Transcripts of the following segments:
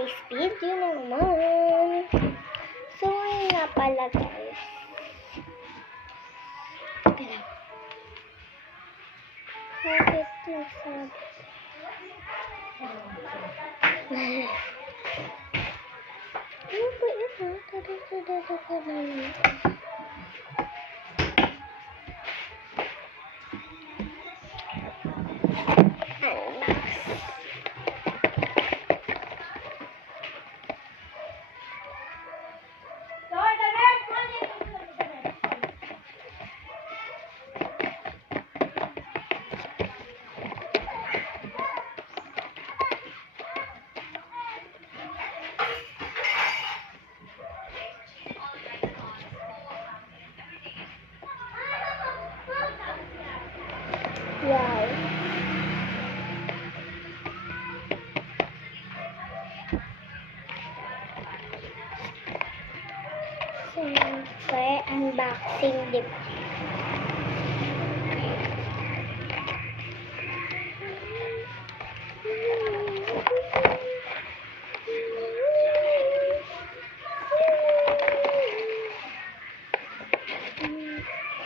today's video naman. So, ngayon nga pala guys. Bakit nasabi? Ano ba ito? Wow. Siyempre, unboxing, di ba?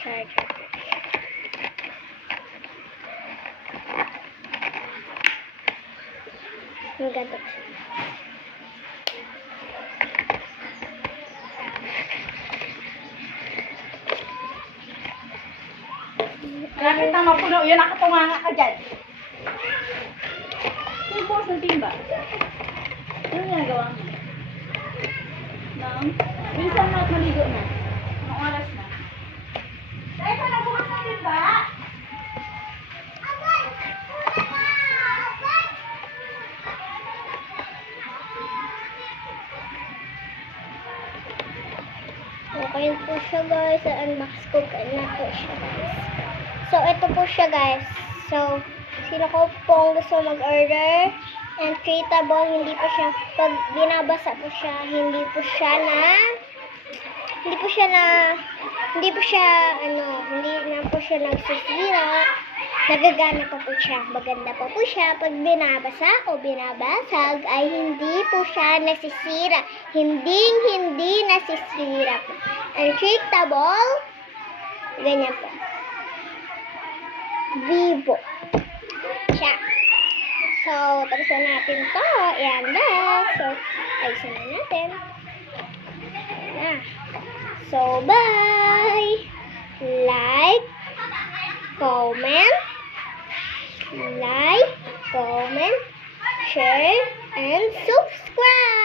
Charger. Ang ganda siya. Bakit ang mapuno? Yun, nakatunganga ka dyan. Yung boss ng timba. Ano ginagawa mo? Nang? Minsan na at maligo na. Anong oras na? Dahil pa nabukas ng timba? Okay po siya guys. Unbox ko na po siya guys. So, ito po siya guys. So, sino ko pong gusto mag-order and treatable, hindi po siya, pag binabasa po siya, hindi na po siya nagsisira. Nagagana pa po siya. Maganda pa po siya. Pag binabasa o binabasag ay hindi po siya nasisira. Hindi nasisira po. Untreatable. Ganyan po. Vivo. Siya. So, tapos na natin to. Ayan na. So, ayusin na natin. Ayan. So, bye! Like, comment, share, and subscribe!